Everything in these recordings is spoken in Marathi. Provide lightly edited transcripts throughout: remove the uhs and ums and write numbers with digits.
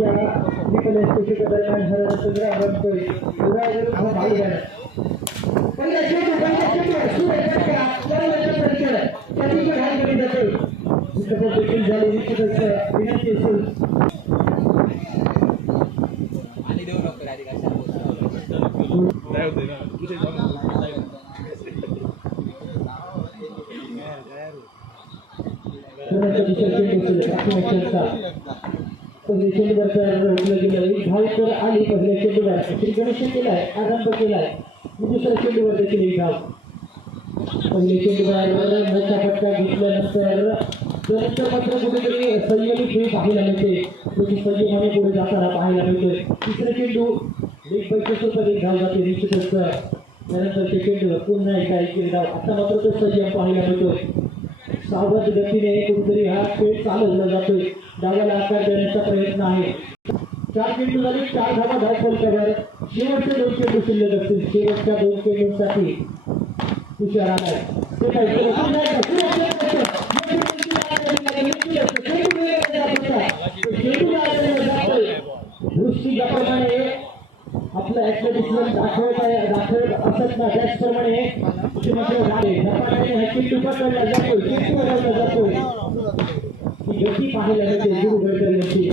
या निकोलस स्टेशनच्या दरम्यान हरवला संग्राम रमतोय उरावर हा भाऊ आहे पहिला चेंडू सुरेश फटका चांगला परीक्षण त्याची घाल केली जाते चित्रपट देखील झाले निश्चितच विनंती असेल आणि देऊ नको गाडी कशा नाही होते ना तुझे पहिले चेंडूवर रोखलं गेलं धाव तर आली पहिल्या चेंडूवर श्री गणेश केलाय आरंभ केलाय दुसऱ्या चेंडूवर देखील एक धाव पहिले चेंडूवर मोठा फटका घेतल्यानंतर त्यानंतर मात्र कुठेतरी संयमी खेळ पाहायला मिळते त्याची संयमाने पुढे जाताना पाहायला मिळतोय तिसरा चेंडू एक पैशासोबत एक धाव जाते निश्चितच त्यानंतर चेंडूवर पुन्हा एक धाव आता मात्र तो संयम पाहायला मिळतोय सावध गतीने कुठेतरी हा खेळ चालवला जातोय डावाला आकार देण्याचा प्रयत्न आहे 4 चेंडू झाले 4 धावा धावफलकावर शेवटचे 2 चेंडू शिल्लक असतील शेवटच्या 2 चेंडूंसाठी तुषार आलाय ते दृष्टीप्रमाणे आपलं ऍथलेटिक्स दाखवत असत ना त्याचप्रमाणे गती पाहायला मिळते गुरु गडकरी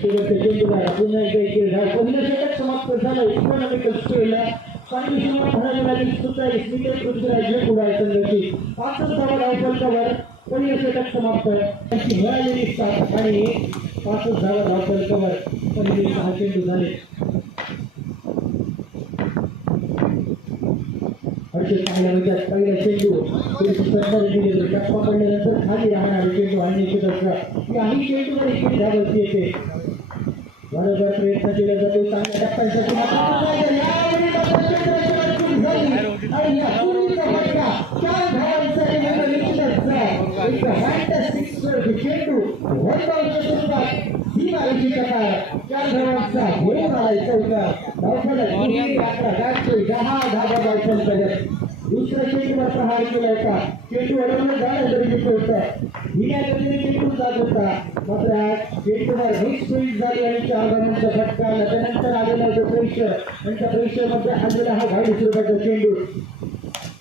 शेवटच्या चेंडूला पुन्हा एकदा पहिलं षटक समाप्त झालं इकॉनॉमिकल स्केलला चांगली सुरुवात होणारी मॅच सुद्धा स्मिकेट पृथ्वीराजने पुढे संघाची 5 धावा धावफलकावर पहिलं षटक समाप्त त्यांची मिळालेली 7 आणि 5 धावा धावफलकावर पहिले 6 चेंडू झाले पाहायला मिळतात पहिला चेंडू टप्पा पडल्यानंतर खाली राहणारे चेंडू आणि काही चेंडूवर एक धावती येते बरोबर प्रयत्न केला जातो चांगल्या चेंडू दुसऱ्या चेंडूवर प्रहार केला होता चेंडू अडवलं जाणं गरजेचं होतं हिऱ्या गतीने चेंडू जात होता मात्र चेंडूवर मिक्स स्विंग झाली आणि 4 धावांचा फटका आला त्यानंतर आलेला होता प्रेशर आणि त्या प्रेशरमध्ये आलेला हा 2.5 रुपयाचा चेंडू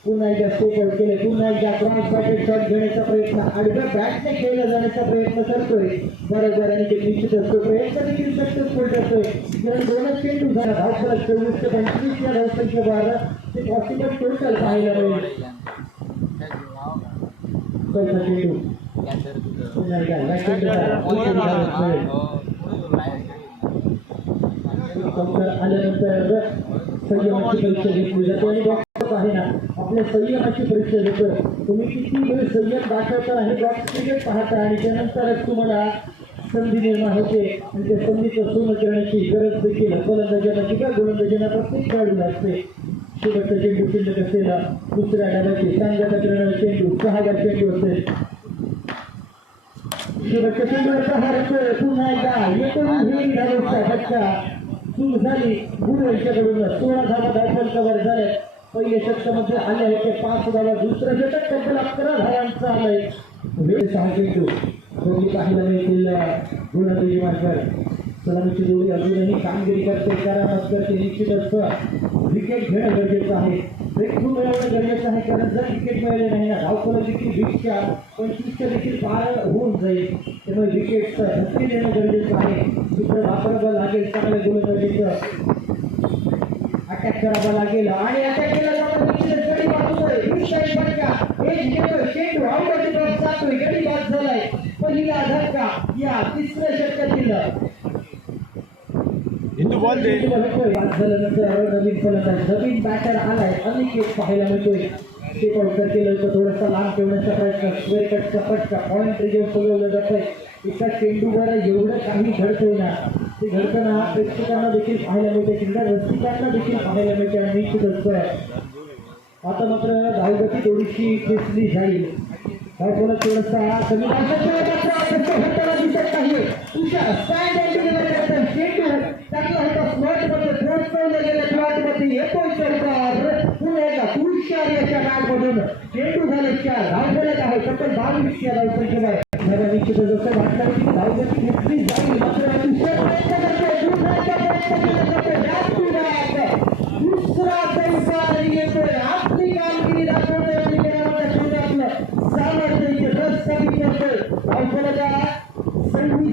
पुन्हा एकदा स्टेप आउट केले पुन्हा एकदा क्रॉस बॅटेड शॉट घेण्याचा प्रयत्न आडव्या बॅटने खेळला जाण्याचा प्रयत्न करतोय बरोबर आणि ते निश्चित असतो प्रयत्न देखील सक्सेसफुल ठरतोय कारण 2 चेंडू झाला धावफलक 24 ते 25 या धावसंख्येवर ते पॉसिबल टोटल पाहायला मिळेल पहिला चेंडू पुन्हा एकदा आल्यानंतर संयमाची परीक्षा घेतली जाते आणि आहे ना आपल्या संयमाची परीक्षा घेतो तुम्ही किती वेळ संयम दाखवता हे बॉक्स क्रिकेट पाहता आणि त्यानंतरच तुम्हाला संधी निर्माण होते आणि त्या संधीचं सोनं करण्याची गरज देखील फलंदाजांना किंवा गोलंदाजांना प्रत्येक खेळाडूला असते शेवटचा चेंडू शिल्लक असलेला दुसऱ्या डावाची सांगायचा करणारा चेंडू 6 चेंडू असेल शेवटच्या चेंडूवर प्रहार होतोय पुन्हा एकदा येतो धावांचा फटका सुरू झाली गुरु यांच्याकडून 16 धावा धावफलकावर झाल्या पहिले षटकामध्ये आले होते 5 धावा दुसरं षटक तब्बल 11 धावांचं आलंय 6 चेंडू दोन्ही पाहायला मिळतील गोलंदाजी मार्फत सलामीची जोडी अजूनही कामगिरी करते करामत करते निश्चित असतं विकेट घेणं गरजेचं आहे ब्रेकथ्रू मिळवणं गरजेचं आहे कारण जर विकेट मिळाले नाही ना धावफलक देखील 20च्या 25च्या देखील पार होऊन जाईल त्यामुळे विकेटचं हत्ती देणं गरजेचं आहे दुसरं वापरावं लागेल चांगल्या गोलंदाजीचं अटॅक करावा लागेल आणि अटॅक केला जातो निश्चितच गडी वाचतोय 20 फटका एक घेतोय चेंडू आउट जातोय गडी बाद झालाय पहिला धक्का या तिसऱ्या षटकातील हिंदू बॉल दे झाल्यानंतर नवीन फलंदाज नवीन बॅटर आलाय अनिकेत पाहायला मिळतोय ते पॉईंट केलं होतं थोडासा लांब ठेवण्याचा प्रयत्न स्क्वेअर कटचा फटका पॉईंट रिजन फुलवलं जातंय एका चेंडूवर एवढं काही घडतंय ना ते घडताना प्रेक्षकांना देखील पाहायला मिळते क्रीडा रसिकांना देखील पाहायला मिळते आणि निश्चित असतं आता मात्र धावगती थोडीशी खेचली जाईल धावफलक थोडासा कमी दिसत नाही तुषार चेंडू टाकला होता स्लॉटमध्ये पोहोचवलं गेलं स्लॉटमध्ये येतोय सरकार पुन्हा एकदा तुषार याच्या बॅटमधून चेंडू झाले 4 धावफलक आहे तब्बल 22 या धावसंख्येवर निश्चित जसं वाटलं की धावगती घेतली जाईल मात्र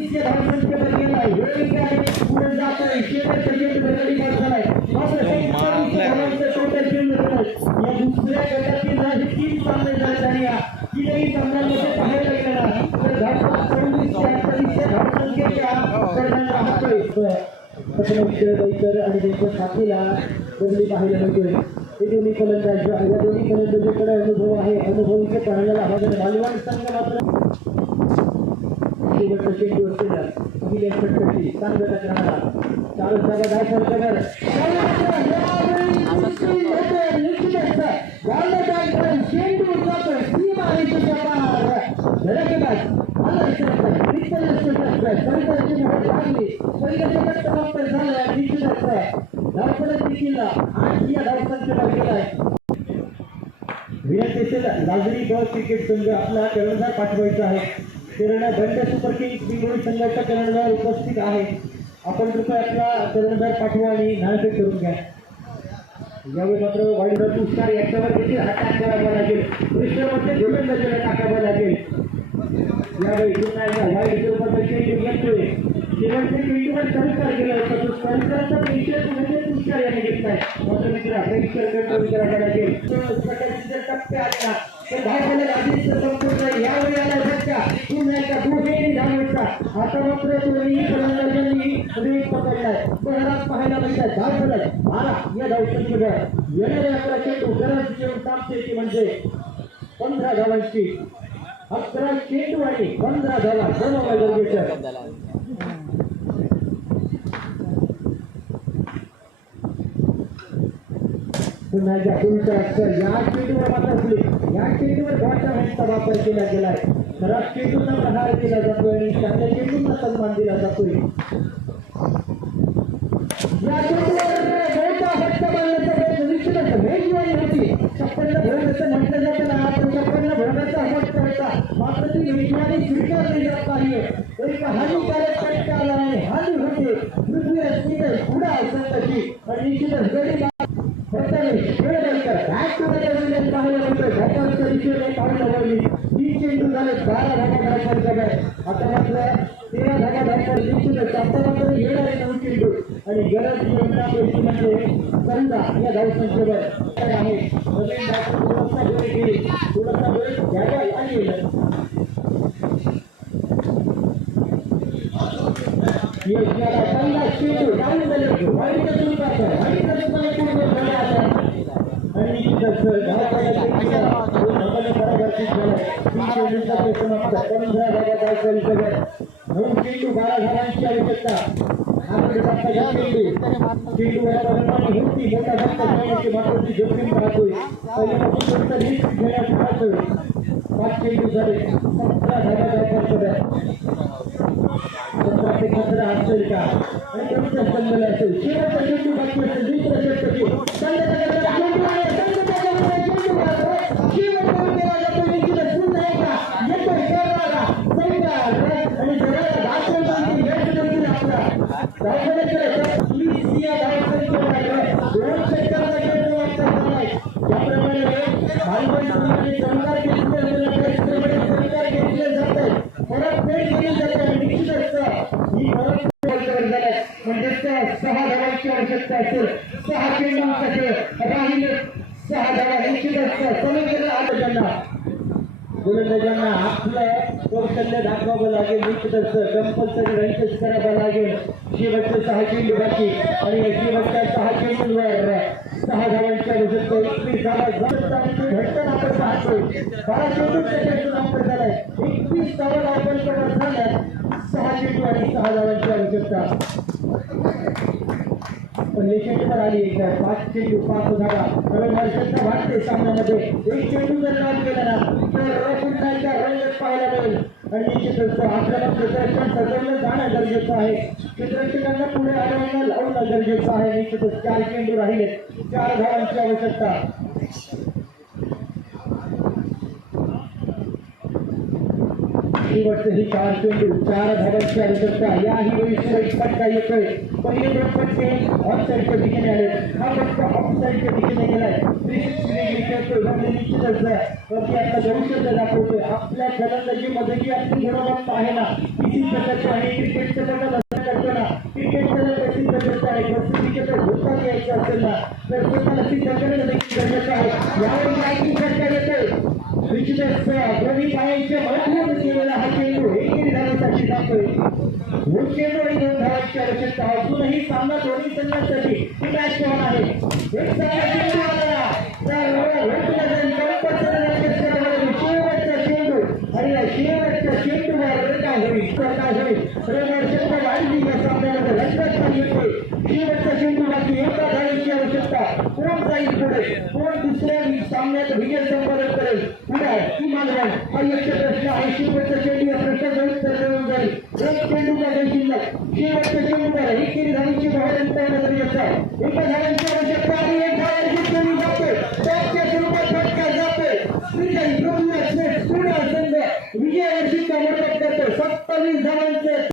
36 या धावसंख्येवर गेलाय. वेळेने पुढे जातोय. शेवटच्या चेंडूवर गडी बाद झालाय. मात्र 27 धावांचं टोटल चेंडू झालंय. या दुसऱ्या गटातील राजे 3 सामने झाले आणि या तीनही सामन्यांमध्ये पाहायला गेला तर धावसंख्या 24 ते 48 धावसंख्येच्या दरम्यान राहतोय. आणि त्यांच्या साथीला दोन्ही पाहायला मिळतोय. हे दोन्ही फलंदाज या दोन्ही फलंदाजीकडे अनुभव आहे. अनुभवी पाहायला हवा. बालवान संघ मात्र शेवटचा चेंडू असलेला पहिल्या षटकाची चांगलं टकराला चालू जागा दाखल करणार चेंडू जातोय सीमा रेषेच्या पार धडकेबाज आला लागली पहिल्या षटक समाप्त झालं. निश्चितच धावफलक देखील 8 या धावसंख्येवर गेलाय. विनंतीशील लाजरी बॉल क्रिकेट संघ आपला कर्णधार पाठवायचा आहे. किरण बंड सुपर किंग्स बिंगोळी संघाचा कर्णधार उपस्थित आहे. आपण कृपया आपला कर्णधार पाठवा आणि नाणेफेक करून घ्या. यावेळी मात्र वाईट पुरस्कार याच्यावर देखील अटॅक करावा लागेल. पृष्ठमध्ये गोलंदाजीला टाकावा लागेल. यावेळी पुन्हा एकदा वाईट स्वरूपाचा चेंडू येतोय. शेवटच्या चेंडूवर संस्कार केला होता. तो संस्काराचा पुरस्कार याने घेतलाय. मात्र मित्रा प्रेक्षक कंट्रोल करावा लागेल. टप्पे आलेला धावफलक आधीच संपूर्ण यावेळी आला झटका. पुन्हा एकदा दोघेही धावायचा. आता मात्र दोन्ही फलंदाजांनी वेग पकडलाय. बहरात पाहायला मिळतात. धावफलक 12 या धावसंख्येवर येणाऱ्या 11 चेंडू गरज घेऊन सामने ती म्हणजे 15 धावांची. 11 चेंडू आणि 15 धावा बनवणं गरजेचं. पुन्हा एकदा या चेंडूवर मात्र या चेंडूवर बॉलच्या हॅन्डचा वापर केला गेलाय. खराब चेंडूंना प्रहार केला जातोय आणि चांगल्या चेंडूंना सन्मान दिला जातोय. या चेंडूवर मोठा फटका मारण्याचा प्रयत्न निश्चितच मेजवानी होती. 56 भरण्याचं म्हटलं जातं ना. 56 भरण्याचा फटका होता. मात्र ती मेजवानी स्वीकारली जात नाही. एक हानिकारक फटका आला आणि हानी होते पृथ्वी अस्मिता पुढा संघाची आणि निश्चितच गडी चेंडू झाले 12 धावा धावफल झालाय. आता मात्र 13 धावा धावफल निश्चितच. आता मात्र येणारे 9 चेंडू आणि गरज योजना परिस्थितीमध्ये 14 या धावसंख्येवर आहे. नवीन धाव थोडासा वेळ गेली. थोडासा वेळ घ्यावा लागेल. पहिला चेंडू डाऊन झाले. वाईट स्वरूपात वाईट आणि निश्चितच धावफलक परावर्तित झालं. 3 चेंडूंचा समाप्त. 15 धावा धावफल सगळं 9 चेंडू 12 धावांची आवश्यकता. चेंडूवर परिणामी होती. मोठा धक्का खेळण्याची मात्र जोखीम पाहतोय. पहिल्यापासून फक्त रिस्क घेण्यास पाहतोय. 5 चेंडू झाले. 17 धावा धावफल सगळं 17 ते 15 असेल का आणि त्यांच्या संघाला असेल. शेवटचा चेंडू बाकी असेल. दुसऱ्या षटकाची सहा धावांची आवश्यकता असेल. 6 चेंडूंसाठी राहिले 6 धावा. निश्चितच समीकरण गोलंदाजांना आपलं कौशल्य दाखवावं लागेल. निश्चितच कंपल्सरी रनचेस करावं लागेल. शेवटचे 6 चेंडू बाकी आणि शेवटच्या 6 चेंडूंवर 6 धावांची आवश्यकता. 21 धावा घटना आपण पाहतोय. 12 चेंडूंचा चेंडू नंबर झालाय. 21 धावा आपण कव्हर झाल्या. 6 चेंडू आणि 6 धावांची आवश्यकता. पहिली चेंडूवर आली. 5 चेंडू 5 धावा. नवीन वर्षाचा वाटते सामन्यामध्ये. 1 चेंडू जर बाद केला ना तर पुन्हा एकदा रंगत पाहायला मिळेल आणि निश्चितच आक्रमक प्रदर्शन सजवलं जाणं गरजेचं आहे. क्षेत्ररक्षकांना पुढे आरवणं लावणं गरजेचं आहे. निश्चितच 4 चेंडू राहिले. 4 धावांची आवश्यकता. शेवटचे हे 4 चेंडू 4 धावांची आवश्यकता. याही वेळी सुरेश फटका येतोय. पहिले 2 फटके ऑफसाईडच्या दिशेने आले. हा फटका ऑफसाईडच्या दिशेने गेलाय. निश्चितच वरती आपलं भविष्य दाखवतोय. आपल्या फलंदाजीमध्ये जी आपली गुणवत्ता आहे ना किती प्रकारची आहे. क्रिकेटचं बघत करतो ना क्रिकेट त्याला प्रसिद्ध करत आहे. प्रसिद्धीचे तर धोका द्यायचं असेल ना तर स्वतःला सिद्ध करणं देखील गरजेचं आहे. यावेळी माहिती फटका येतोय. निश्चितच रवी पायांच्या महत्त्वाचा केलेला हा चेंडू एकेरी धावांसाठी जातोय. हो चेंडू आणि 2 धावांची आवश्यकता. अजूनही सामना दोन्ही संघांसाठी ही मॅच ऑन आहे. एक चांगला चेंडू आला शेवटचा चेंडू आणि या शेवटच्या चेंडूवर काय होईल रनर्सच्या वाढली या सामन्यामध्ये लक्षात येते. शेवटचा चेंडू बाकी एका धावांची आवश्यकता. कोण जाईल पुढे कोण दुसऱ्या सामन्यात विजय संपादन करेल पुढे की मानवाल हा एक प्रश्न आहे. शेवटचा चेंडू या प्रश्नाचं उत्तर मिळून जाईल. एक चेंडू का शिल्लक शेवटच्या चेंडूवर एकेरी धावांची बाहेर गरजेचं आहे. एका धावांची आवश्यकता आणि एक धावांची चेंडू जातोय. टॉपच्या स्वरूपात फटका जातोय. विजयी संघ विजयावर शिक्का मोठा करतो. 27 धावांचे